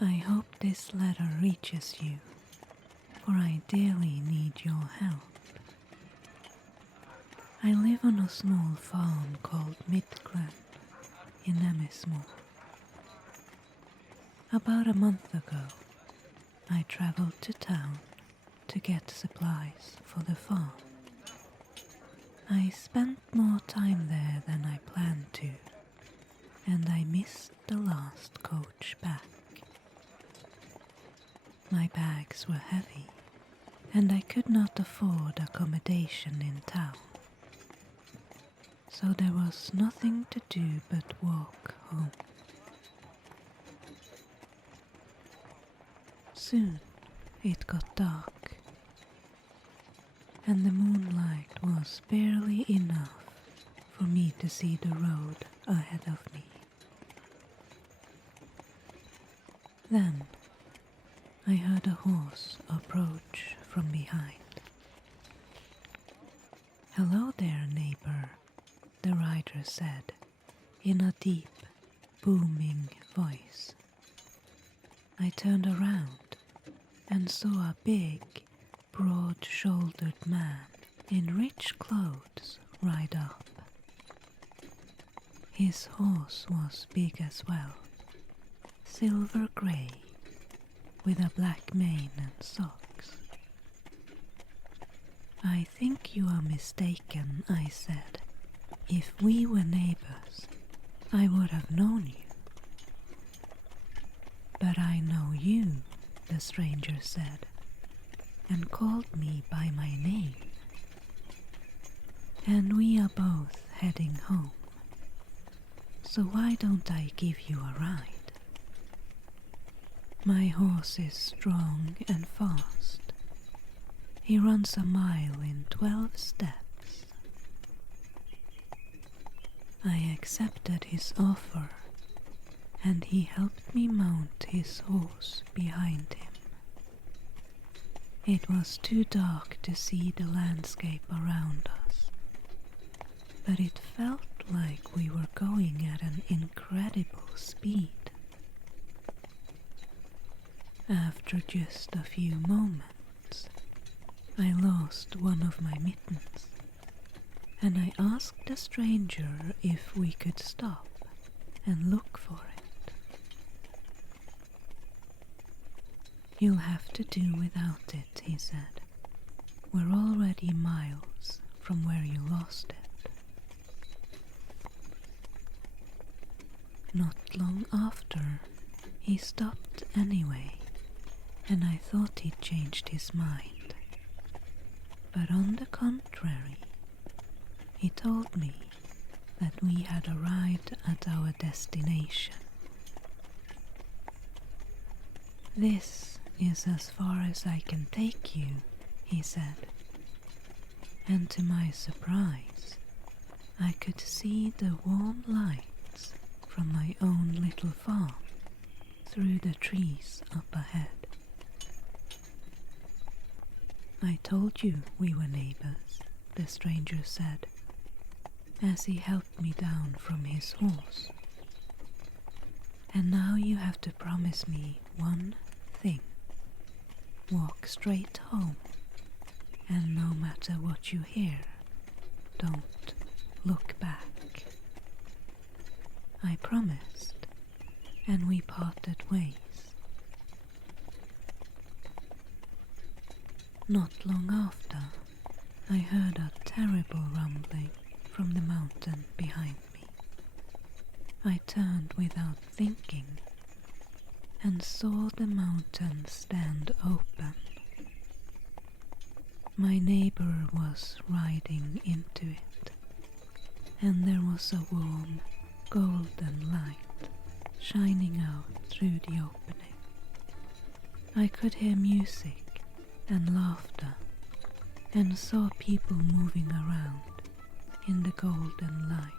I hope this letter reaches you, for I dearly need your help. I live on a small farm called Midglen in Emmismore. About a month ago, I traveled to town to get supplies for the farm. I spent more time there than I planned to, and I missed the last coach back. My bags were heavy, and I could not afford accommodation in town. So there was nothing to do but walk home. Soon it got dark, and the moonlight was barely enough for me to see the road ahead of me. Then I heard a horse approach from behind. "Hello there, neighbor," the rider said in a deep, booming voice. I turned around and saw a big, broad-shouldered man in rich clothes ride up. His horse was big as well, silver grey, with a black mane and socks. "I think you are mistaken," I said. "If we were neighbors, I would have known you." "But I know you," the stranger said, and called me by my name. "And we are both heading home, so why don't I give you a ride? My horse is strong and fast. He runs a mile in 12 steps. I accepted his offer, and he helped me mount his horse behind him. It was too dark to see the landscape around us, but it felt like we were going at an incredible speed. After just a few moments, I lost one of my mittens, and I asked the stranger if we could stop and look for it. "You'll have to do without it," he said. "We're already miles from where you lost it." Not long after, he stopped anyway, and I thought he'd changed his mind. But on the contrary, he told me that we had arrived at our destination. "This is as far as I can take you," he said, and to my surprise, I could see the warm lights from my own little farm through the trees up ahead. "I told you we were neighbors," the stranger said, as he helped me down from his horse. "And now you have to promise me one thing. Walk straight home, and no matter what you hear, don't look back." I promised, and we parted ways. Not long after, I heard a terrible rumbling from the mountain behind me. I turned without thinking and saw the mountain stand open. My neighbor was riding into it, and there was a warm, golden light shining out through the opening. I could hear music and laughter, and saw people moving around in the golden light.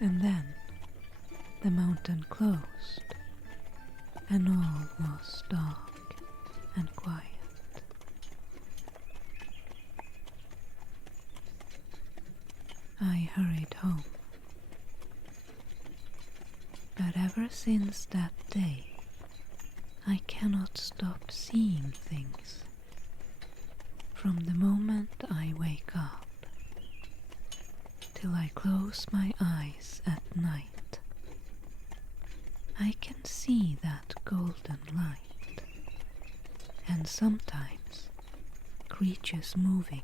And then the mountain closed, and all was dark and quiet. I hurried home, But ever since that day, I cannot stop seeing things. From the moment I wake up till I close my eyes at night, I can see that golden light, and sometimes creatures moving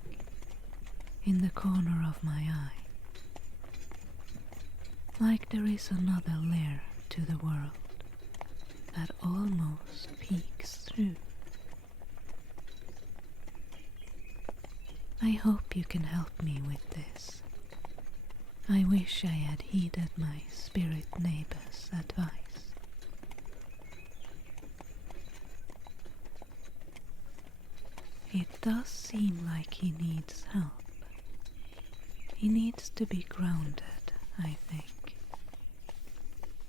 in the corner of my eye, like there is another layer to the world that almost peeks through. I hope you can help me with this. I wish I had heeded my spirit neighbor's advice. It does seem like he needs help. He needs to be grounded, I think.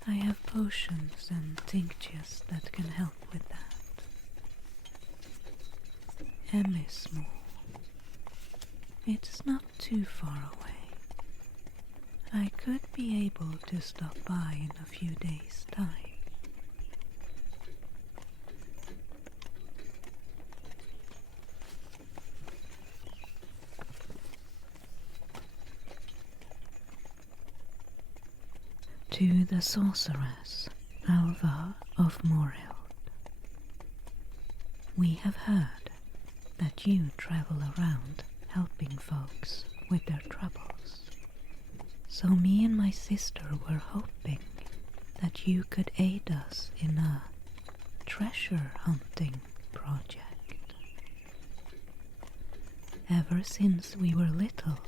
I have potions and tinctures that can help with that. Emismore. It's not too far away. I could be able to stop by in a few days' time. To the sorceress, Alva of Morhild. We have heard that you travel around helping folks with their troubles. So me and my sister were hoping that you could aid us in a treasure hunting project. Ever since we were little,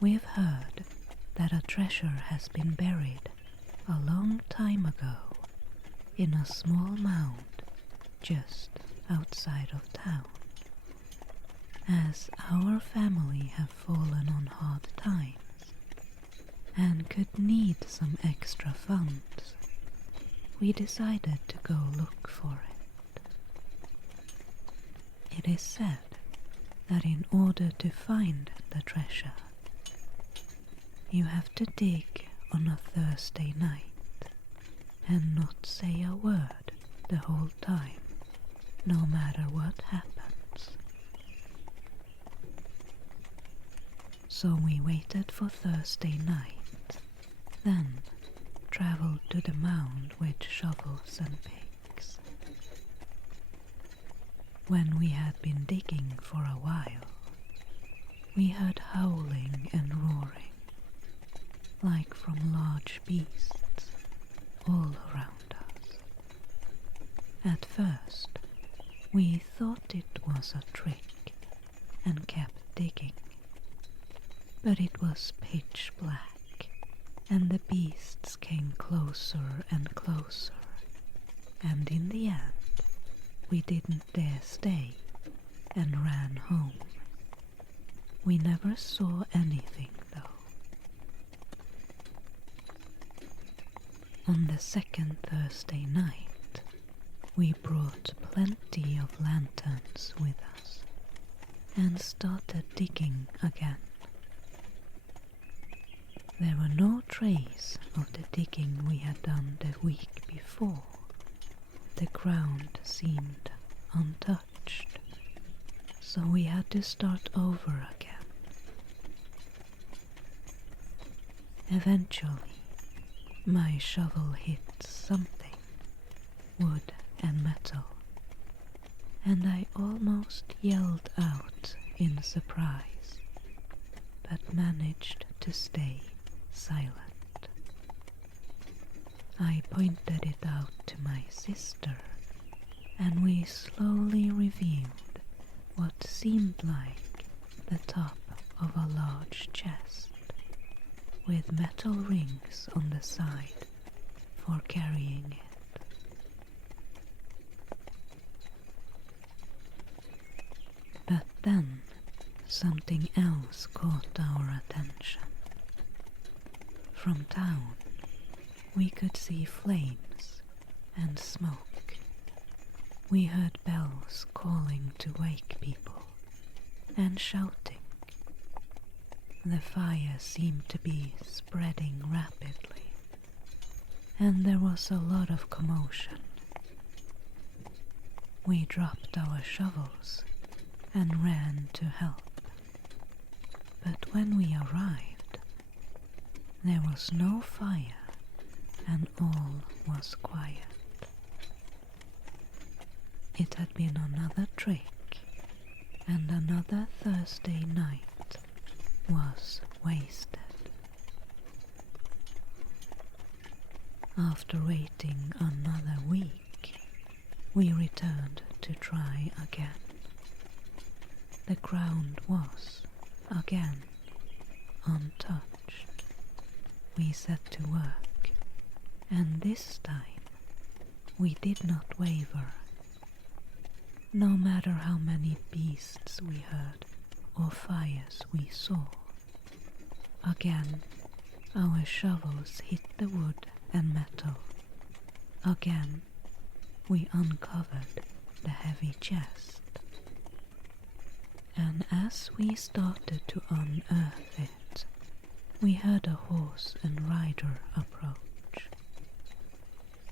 we've heard that a treasure has been buried a long time ago in a small mound just outside of town. As our family have fallen on hard times and could need some extra funds, we decided to go look for it. It is said that in order to find the treasure, you have to dig on a Thursday night and not say a word the whole time, no matter what happens. So we waited for Thursday night, then traveled to the mound with shovels and picks. When we had been digging for a while, we heard howling and roaring, like from large beasts, all around us. At first, we thought it was a trick and kept digging, but it was pitch black, and the beasts came closer and closer, and in the end, we didn't dare stay and ran home. We never saw anything, though. On the second Thursday night, we brought plenty of lanterns with us and started digging again. There were no trace of the digging we had done the week before. The ground seemed untouched, so we had to start over again. Eventually, my shovel hit something, wood and metal, and I almost yelled out in surprise, but managed to stay silent. I pointed it out to my sister, and we slowly revealed what seemed like the top of a large chest, with metal rings on the side for carrying it. But then something else caught our attention. From town, we could see flames and smoke. We heard bells calling to wake people and shouting. The fire seemed to be spreading rapidly. and there was a lot of commotion. We dropped our shovels and ran to help. But when we arrived, there was no fire and all was quiet. It had been another trick, and another Thursday night was wasted. After waiting another week, we returned to try again. The ground was, again, untouched. We set to work, and this time we did not waver. No matter how many beasts we heard or fires we saw, again our shovels hit the wood and metal. Again we uncovered the heavy chest. And as we started to unearth it, we heard a horse and rider approach.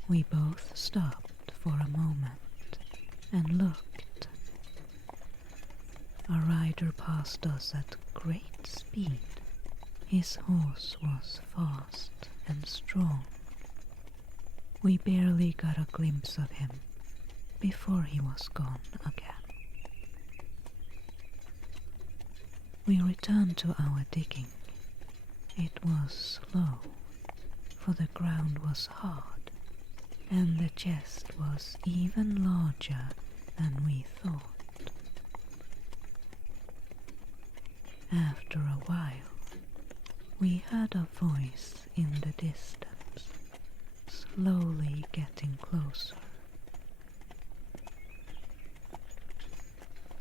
We both stopped for a moment and looked. A rider passed us at great speed. His horse was fast and strong. We barely got a glimpse of him before he was gone again. We returned to our digging. It was slow, for the ground was hard, and the chest was even larger than we thought. After a while, we heard a voice in the distance, slowly getting closer.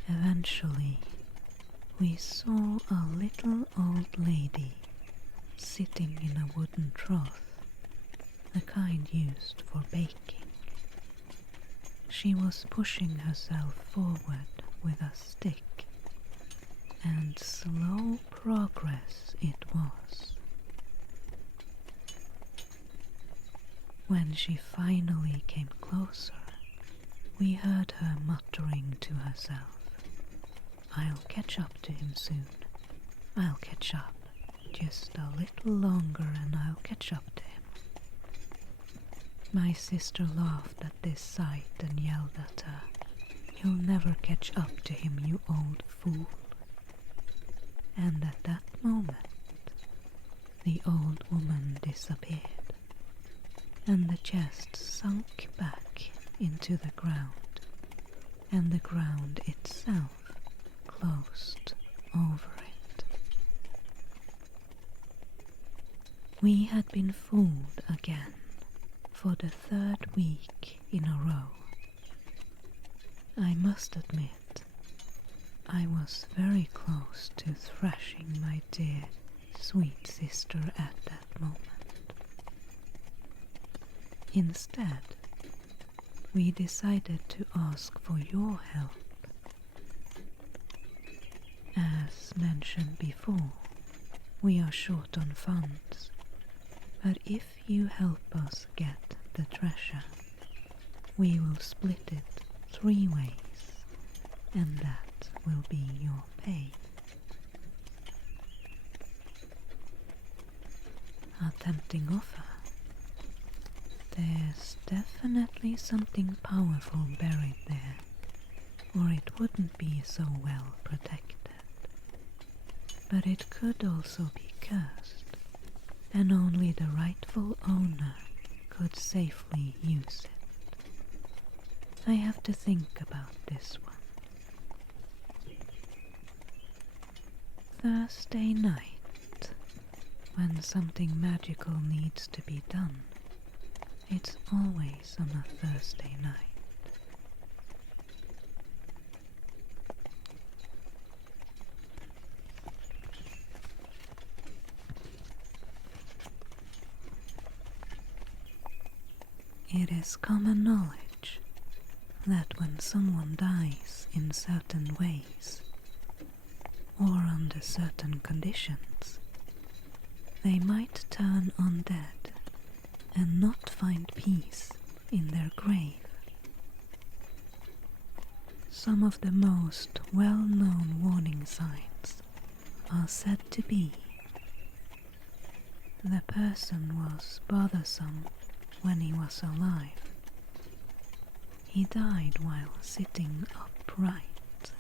Eventually, we saw a little old lady sitting in a wooden trough, the kind used for baking. She was pushing herself forward with a stick, and slow progress it was. When she finally came closer, we heard her muttering to herself, "I'll catch up to him soon. I'll catch up. Just a little longer and I'll catch up to him." My sister laughed at this sight and yelled at her, "You'll never catch up to him, you old fool." And at that moment, the old woman disappeared, and the chest sunk back into the ground, and the ground itself closed over it. We had been fooled again for the third week in a row. I must admit, I was very close to thrashing my dear, sweet sister at that moment. Instead, we decided to ask for your help. As mentioned before, we are short on funds, but if you help us get the treasure, we will split it 3 ways, and that will be your pay. A tempting offer. There's definitely something powerful buried there, or it wouldn't be so well protected. But it could also be cursed, and only the rightful owner could safely use it. I have to think about this one. Thursday night, when something magical needs to be done, it's always on a Thursday night. It is common knowledge that when someone dies in certain ways, or under certain conditions, they might turn undead and not find peace in their grave. Some of the most well-known warning signs are said to be: the person was bothersome when he was alive. He died while sitting upright.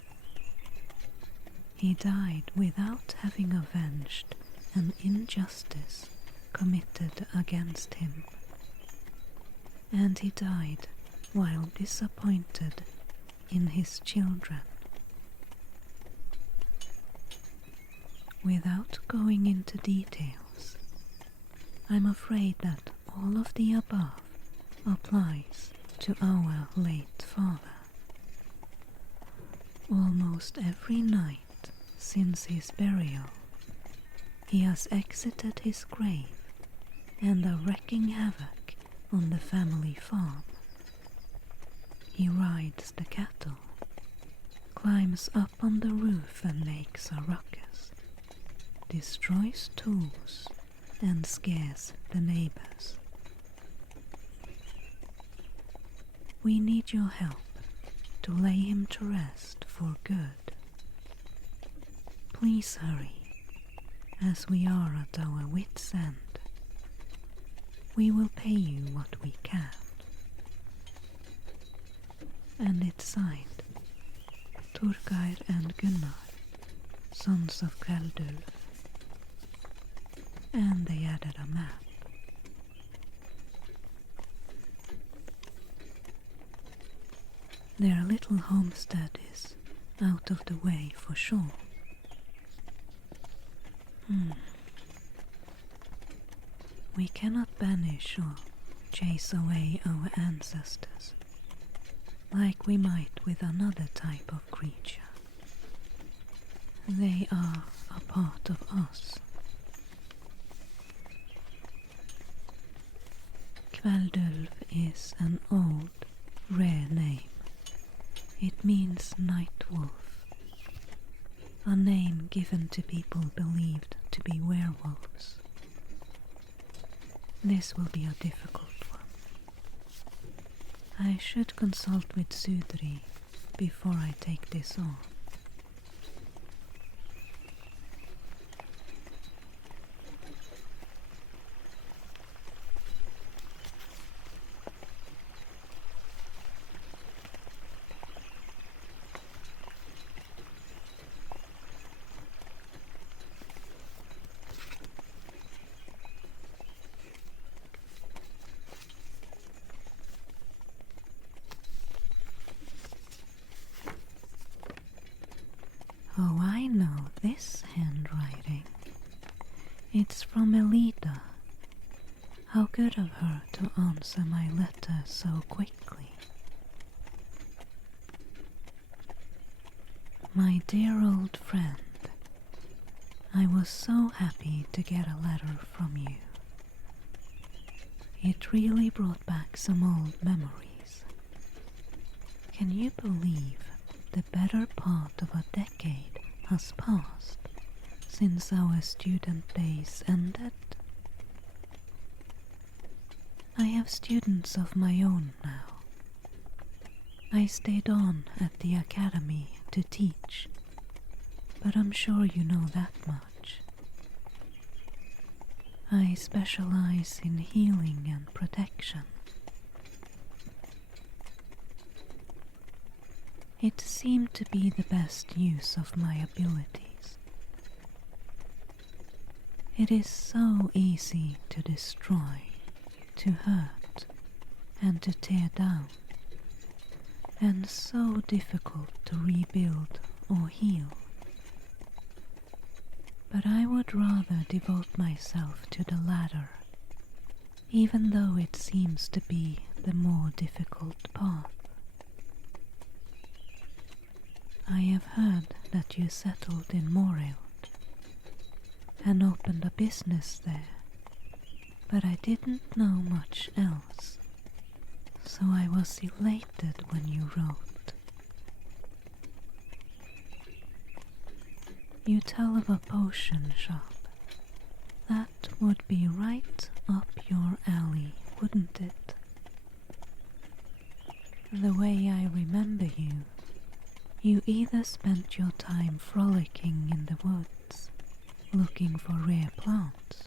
He died without having avenged an injustice committed against him. And he died while disappointed in his children. Without going into details, I'm afraid that all of the above applies to our late father. Almost every night since his burial, he has exited his grave and are wreaking havoc on the family farm. He rides the cattle, climbs up on the roof and makes a ruckus, destroys tools, and scares the neighbors. We need your help to lay him to rest for good. Please hurry, as we are at our wits' end. We will pay you what we can. And it's signed Torgeir and Gunnar, sons of Kveldulv. And they added a map. Their little homestead is out of the way for sure. We cannot banish or chase away our ancestors, like we might with another type of creature. They are a part of us. Kveldulv is an old, rare name. It means night wolf, a name given to people believed to be werewolves. This will be a difficult one. I should consult with Sudri before I take this on. Oh, I know this handwriting. It's from Elida. How good of her to answer my letter so quickly. My dear old friend, I was so happy to get a letter from you. It really brought back some old memories. Can you believe the better part of a decade has passed since our student days ended? I have students of my own now. I stayed on at the academy to teach, but I'm sure you know that much. I specialize in healing and protection. It seemed to be the best use of my abilities. It is so easy to destroy, to hurt, and to tear down, and so difficult to rebuild or heal. But I would rather devote myself to the latter, even though it seems to be the more difficult path. I have heard that you settled in Moreld and opened a business there, but I didn't know much else, so I was elated when you wrote. You tell of a potion shop. That would be right up your alley. either spent your time frolicking in the woods, looking for rare plants,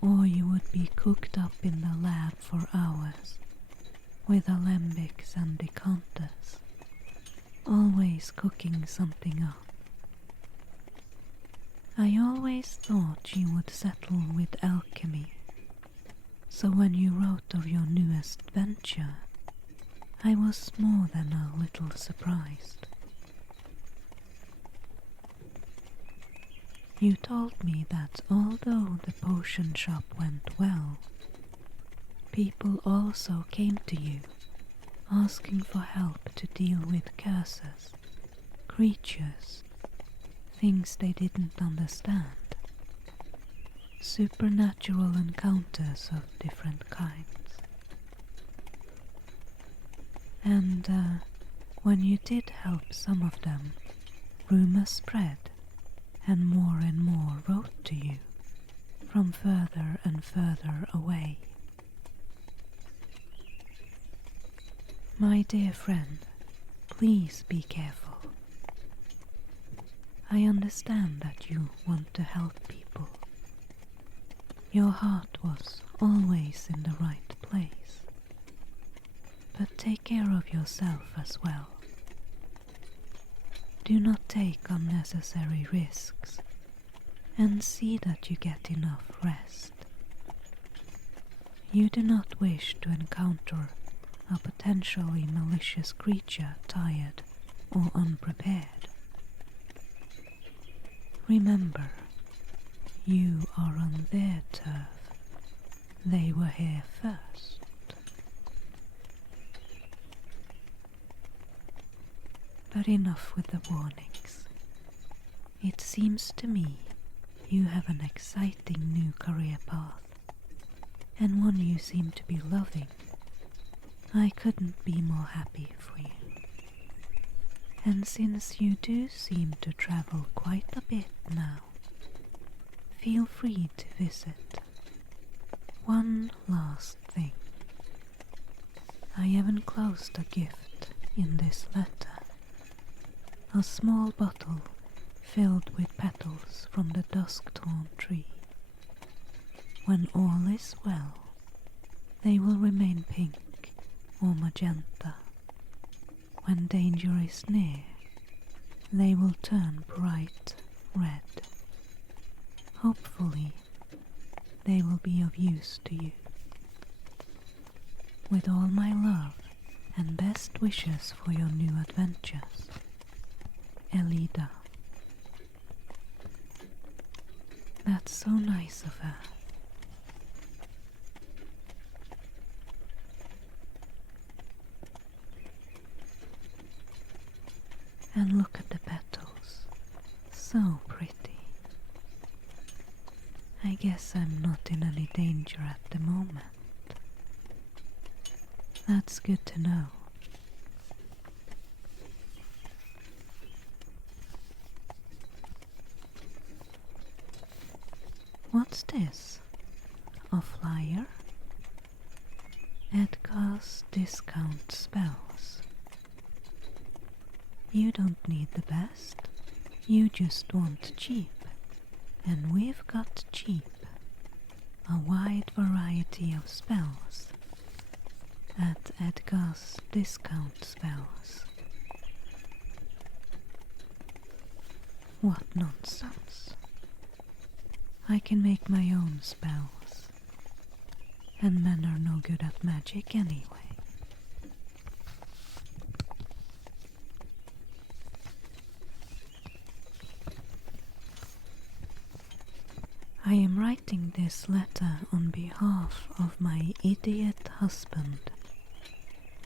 or you would be cooked up in the lab for hours with alembics and decanters, always cooking something up. I always thought you would settle with alchemy, so when you wrote of your newest venture, I was more than a little surprised. You told me that although the potion shop went well, people also came to you, asking for help to deal with curses, creatures, things they didn't understand, supernatural encounters of different kinds. And when you did help some of them, rumors spread, and more wrote to you from further and further away. My dear friend, please be careful. I understand that you want to help people. Your heart was always in the right place. But take care of yourself as well. Do not take unnecessary risks, and see that you get enough rest. You do not wish to encounter a potentially malicious creature tired or unprepared. Remember, you are on their turf. They were here first. But enough with the warnings. It seems to me you have an exciting new career path, and one you seem to be loving. I couldn't be more happy for you. And since you do seem to travel quite a bit now, feel free to visit. One last thing. I have enclosed a gift in this letter. A small bottle filled with petals from the dusk-torn tree. When all is well, they will remain pink or magenta. When danger is near, they will turn bright red. Hopefully, they will be of use to you. With all my love and best wishes for your new adventures, Elida. That's so nice of her. And look at the petals. So pretty. I guess I'm not in any danger at the moment. That's good to know. What's this? A flyer? Edgar's discount spells. You don't need the best, you just want cheap. And we've got cheap. A wide variety of spells at Edgar's discount spells. What nonsense. I can make my own spells, and men are no good at magic anyway. I am writing this letter on behalf of my idiot husband,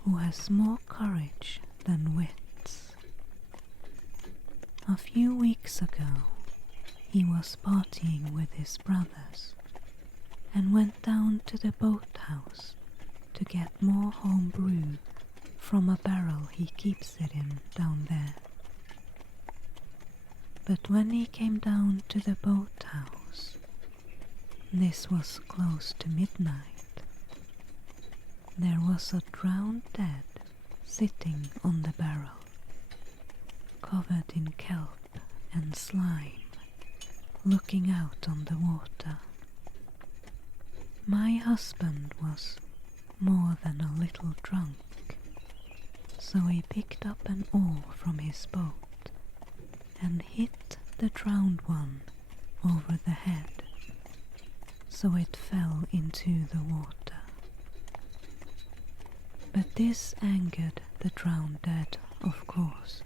who has more courage than wits. A few weeks ago, he was partying with his brothers and went down to the boathouse to get more home brew from a barrel he keeps it in down there. But when he came down to the boathouse, this was close to midnight, there was a drowned dead sitting on the barrel. covered in kelp and slime, looking out on the water. My husband was more than a little drunk, so he picked up an oar from his boat and hit the drowned one over the head, so it fell into the water. But this angered the drowned dead, of course,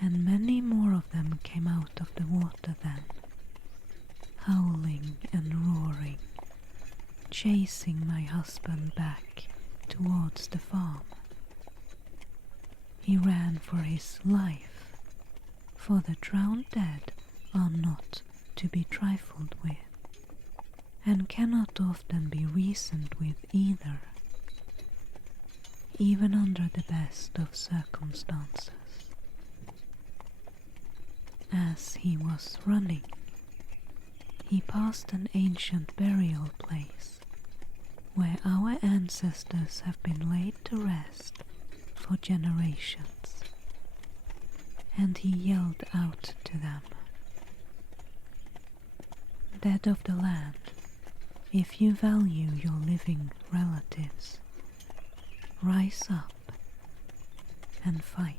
and many more of them came out of the water then, howling and roaring, chasing my husband back towards the farm. He ran for his life, for the drowned dead are not to be trifled with, and cannot often be reasoned with either, even under the best of circumstances. As he was running, he passed an ancient burial place where our ancestors have been laid to rest for generations, and he yelled out to them, "Dead of the land, if you value your living relatives, rise up and fight."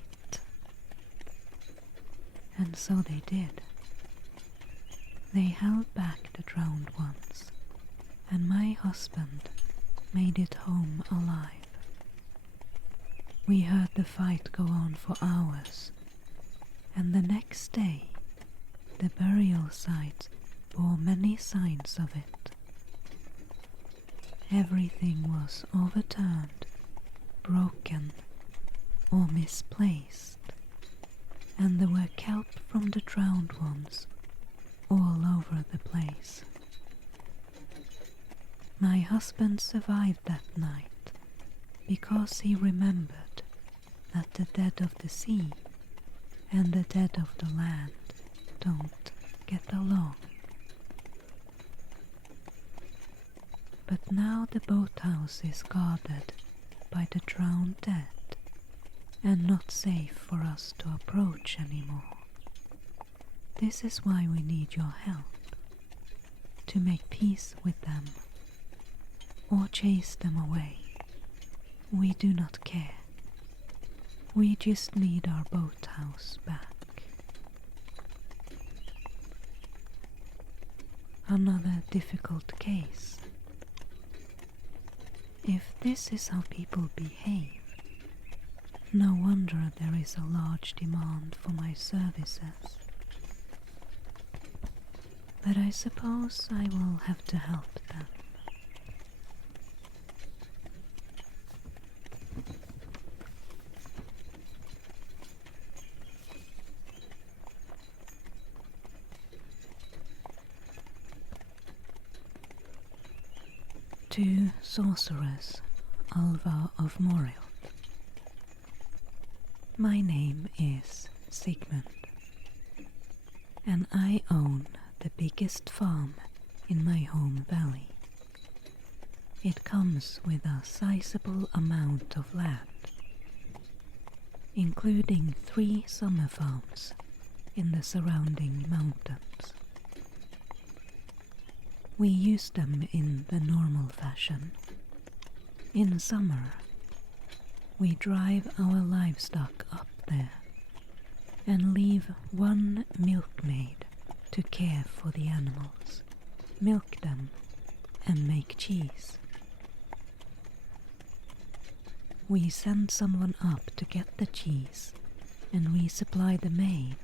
And so they did. They held back the drowned ones, and my husband made it home alive. We heard the fight go on for hours, and the next day the burial site bore many signs of it. Everything was overturned, broken, or misplaced, and there were kelp from the drowned ones all over the place. My husband survived that night because he remembered that the dead of the sea and the dead of the land don't get along. But now the boathouse is guarded by the drowned dead and not safe for us to approach anymore. This is why we need your help, to make peace with them or chase them away. We do not care. We just need our boathouse back. Another difficult case. If this is how people behave, no wonder there is a large demand for my services. But I suppose I will have to help them. To sorceress Alva of Moril. My name is Sigmund, and I own the biggest farm in my home valley. It comes with a sizable amount of land, including 3 summer farms in the surrounding mountains. We use them in the normal fashion. In summer, we drive our livestock up there and leave 1 milkmaid to care for the animals, milk them, and make cheese. We send someone up to get the cheese, and we supply the maid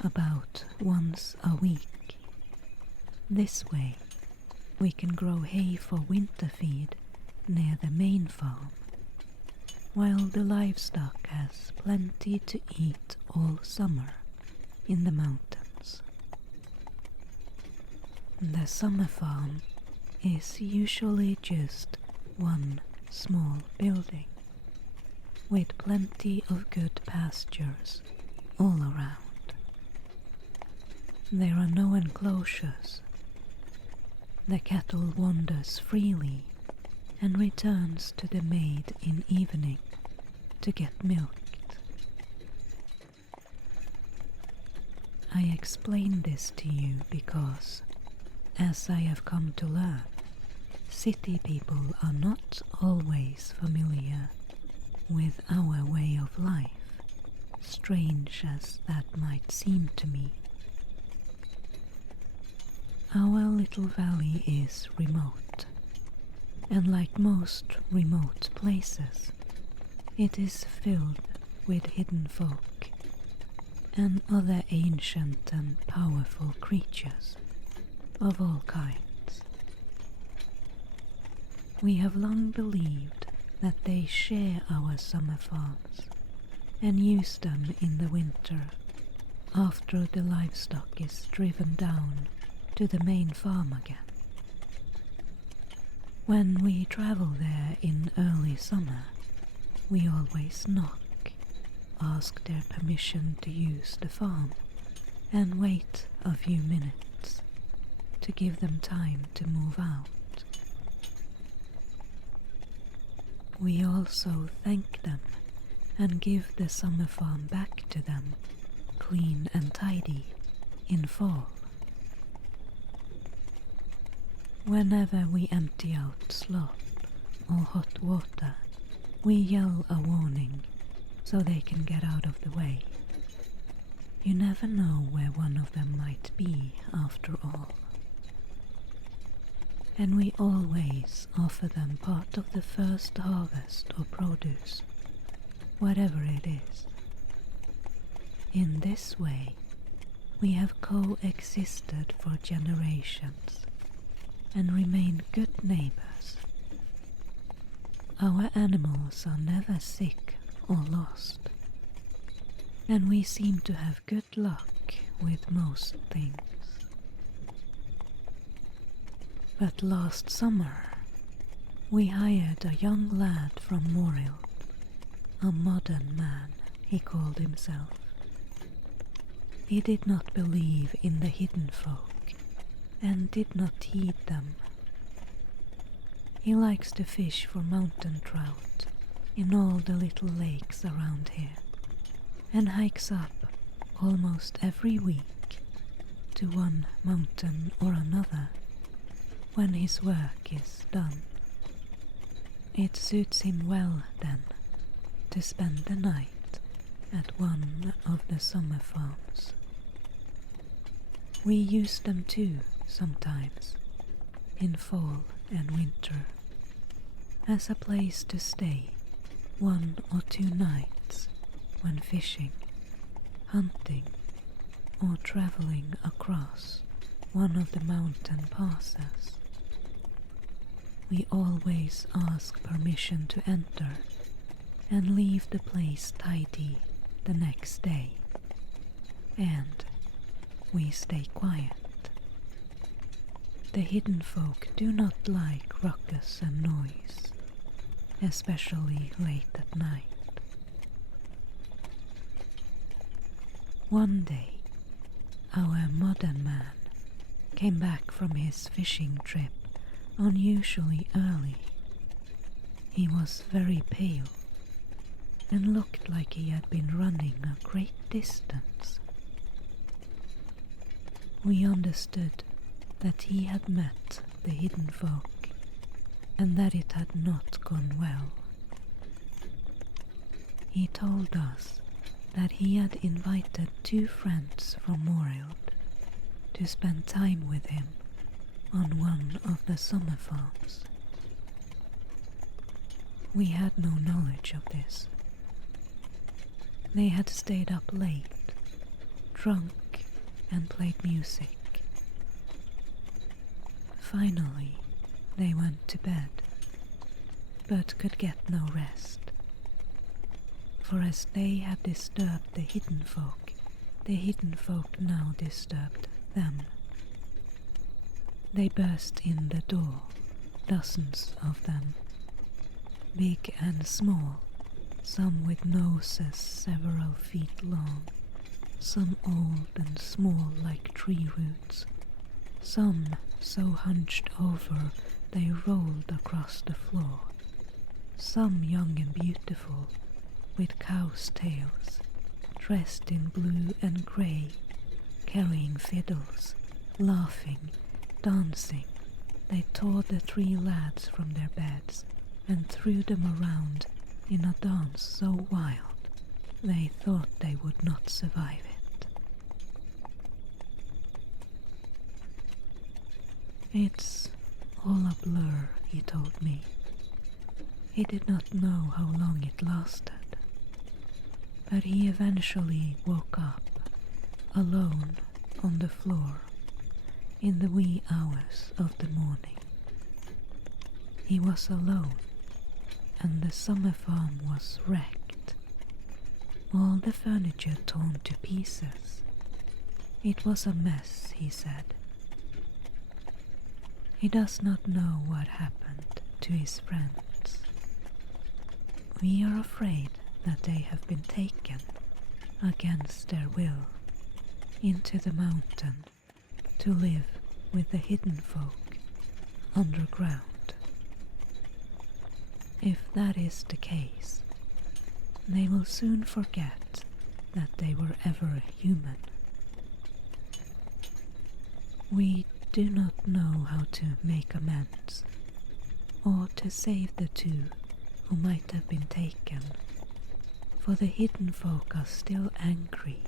about once a week. This way, we can grow hay for winter feed near the main farm, while the livestock has plenty to eat all summer in the mountains. The summer farm is usually just 1 small building, with plenty of good pastures all around. There are no enclosures. The cattle wanders freely and returns to the maid in evening to get milked. I explain this to you because, as I have come to learn, city people are not always familiar with our way of life, strange as that might seem to me. Our little valley is remote, and like most remote places, it is filled with hidden folk and other ancient and powerful creatures of all kinds. We have long believed that they share our summer farms and use them in the winter after the livestock is driven down to the main farm again. When we travel there in early summer, we always knock, ask their permission to use the farm, and wait a few minutes to give them time to move out. We also thank them and give the summer farm back to them, clean and tidy, in fall. Whenever we empty out slop or hot water, we yell a warning so they can get out of the way. You never know where one of them might be after all. And we always offer them part of the first harvest or produce, whatever it is. In this way, we have coexisted for generations and remain good neighbors. Our animals are never sick or lost, and we seem to have good luck with most things. But last summer, we hired a young lad from Morild, a modern man, he called himself. He did not believe in the hidden folk and did not heed them. He likes to fish for mountain trout in all the little lakes around here, and hikes up almost every week to one mountain or another when his work is done. It suits him well, then, to spend the night at one of the summer farms. We use them too, sometimes, in fall and winter, as a place to stay 1 or 2 nights when fishing, hunting, or traveling across one of the mountain passes. We always ask permission to enter and leave the place tidy the next day, and we stay quiet. The hidden folk do not like ruckus and noise, especially late at night. One day, our modern man came back from his fishing trip unusually early. He was very pale and looked like he had been running a great distance. We understood that he had met the hidden folk and that it had not gone well. He told us that he had invited 2 friends from Morild to spend time with him on one of the summer farms. We had no knowledge of this. They had stayed up late, drunk, and played music. Finally, they went to bed, but could get no rest. For as they had disturbed the hidden folk now disturbed them. They burst in the door, dozens of them, big and small, some with noses several feet long, some old and small like tree roots, some so hunched over they rolled across the floor, some young and beautiful, with cows' tails, dressed in blue and grey, carrying fiddles, laughing, dancing. They tore the three lads from their beds and threw them around in a dance so wild they thought they would not survive it. It's all a blur, he told me. He did not know how long it lasted, but he eventually woke up, alone on the floor, in the wee hours of the morning. He was alone, and the summer farm was wrecked, all the furniture torn to pieces. It was a mess, he said. He does not know what happened to his friends. We are afraid that they have been taken, against their will, into the mountain to live with the hidden folk underground. If that is the case, they will soon forget that they were ever human. We do not know how to make amends, or to save the two who might have been taken, for the hidden folk are still angry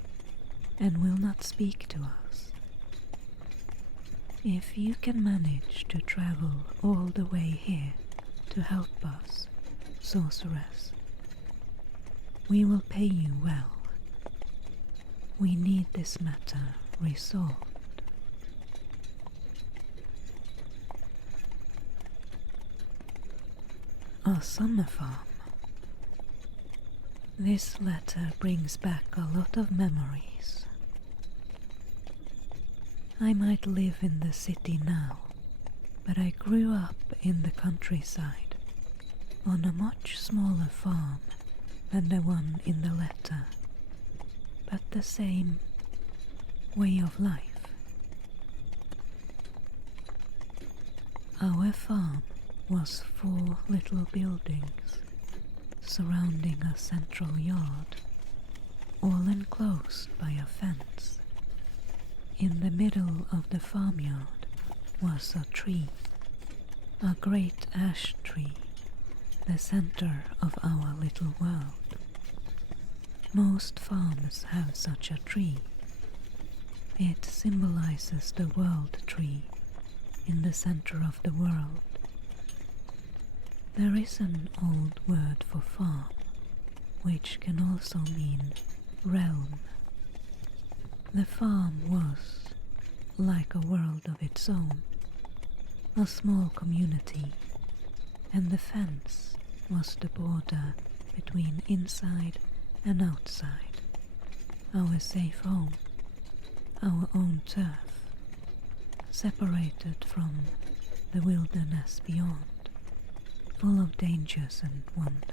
and will not speak to us. If you can manage to travel all the way here to help us, sorceress, we will pay you well. We need this matter resolved. A summer farm. This letter brings back a lot of memories. I might live in the city now, but I grew up in the countryside, on a much smaller farm than the one in the letter, but the same way of life. Our farm was 4 little buildings surrounding a central yard, all enclosed by a fence. In the middle of the farmyard was a tree, a great ash tree, the center of our little world. Most farms have such a tree. It symbolizes the world tree in the center of the world. There is an old word for farm, which can also mean realm. The farm was like a world of its own, a small community, and the fence was the border between inside and outside, our safe home, our own turf, separated from the wilderness beyond, full of dangers and wonders.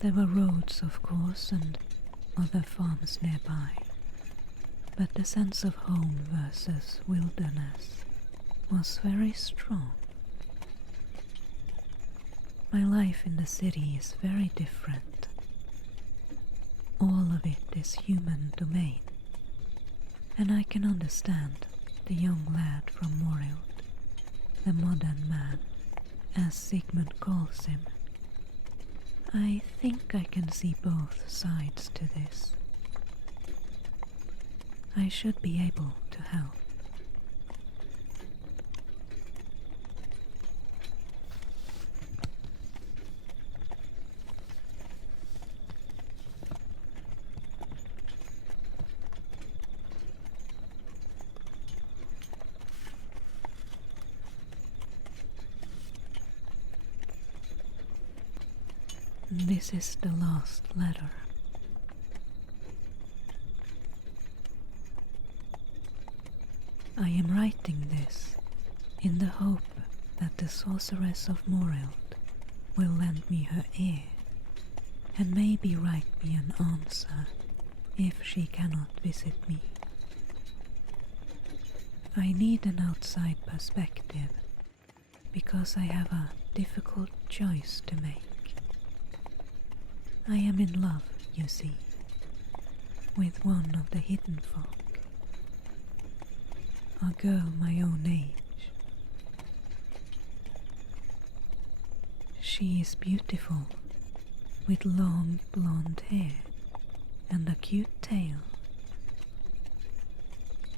There were roads, of course, and other farms nearby, but the sense of home versus wilderness was very strong. My life in the city is very different. All of it is human domain, and I can understand the young lad from Morild, the modern man, as Sigmund calls him. I think I can see both sides to this. I should be able to help. This is the last letter. I am writing this in the hope that the sorceress of Morild will lend me her ear and maybe write me an answer if she cannot visit me. I need an outside perspective because I have a difficult choice to make. I am in love, you see, with one of the hidden folk, a girl my own age. She is beautiful, with long blonde hair and a cute tail.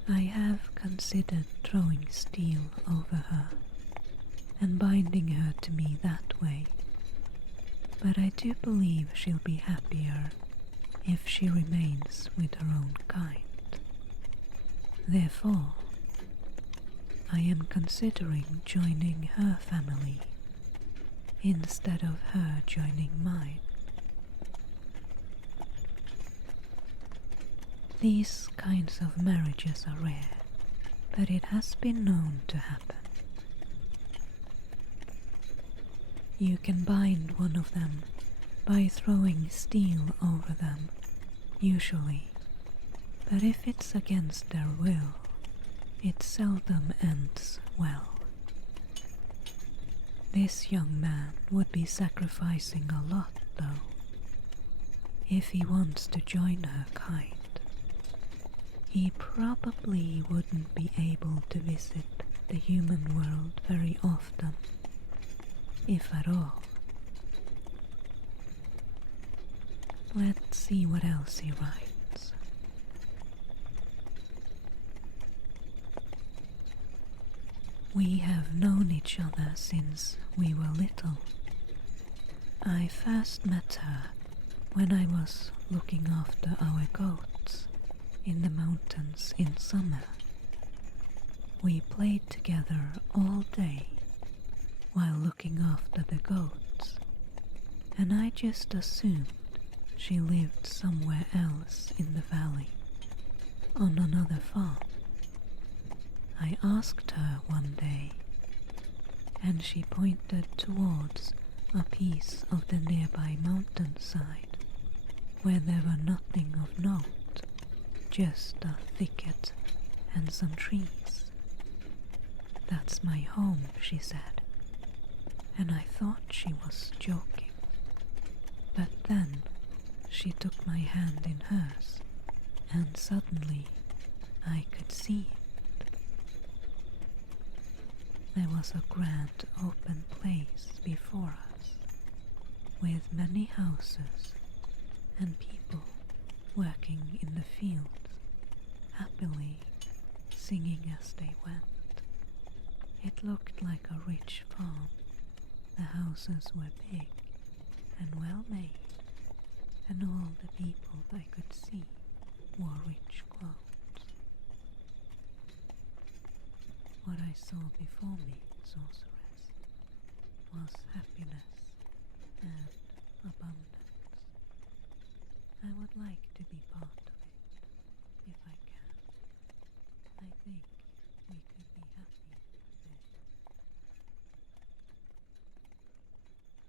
I have considered throwing steel over her and binding her to me that way, but I do believe she'll be happier if she remains with her own kind. Therefore, I am considering joining her family instead of her joining mine. These kinds of marriages are rare, but it has been known to happen. You can bind one of them by throwing steel over them, usually, but if it's against their will, it seldom ends well. This young man would be sacrificing a lot, though, if he wants to join her kind. He probably wouldn't be able to visit the human world very often, if at all. Let's see what else he writes. We have known each other since we were little. I first met her when I was looking after our goats in the mountains in summer. We played together all day while looking after the goats, and I just assumed she lived somewhere else in the valley, on another farm. I asked her one day, and she pointed towards a piece of the nearby mountainside where there were nothing of note, just a thicket and some trees. That's my home, she said, and I thought she was joking. But then she took my hand in hers, and suddenly I could see it. There was a grand open place before us, with many houses and people working in the fields, happily singing as they went. It looked like a rich farm. The houses were big and well made, and all the people I could see wore rich clothes. What I saw before me, sorceress, was happiness and abundance. I would like to be part of it, if I can. I think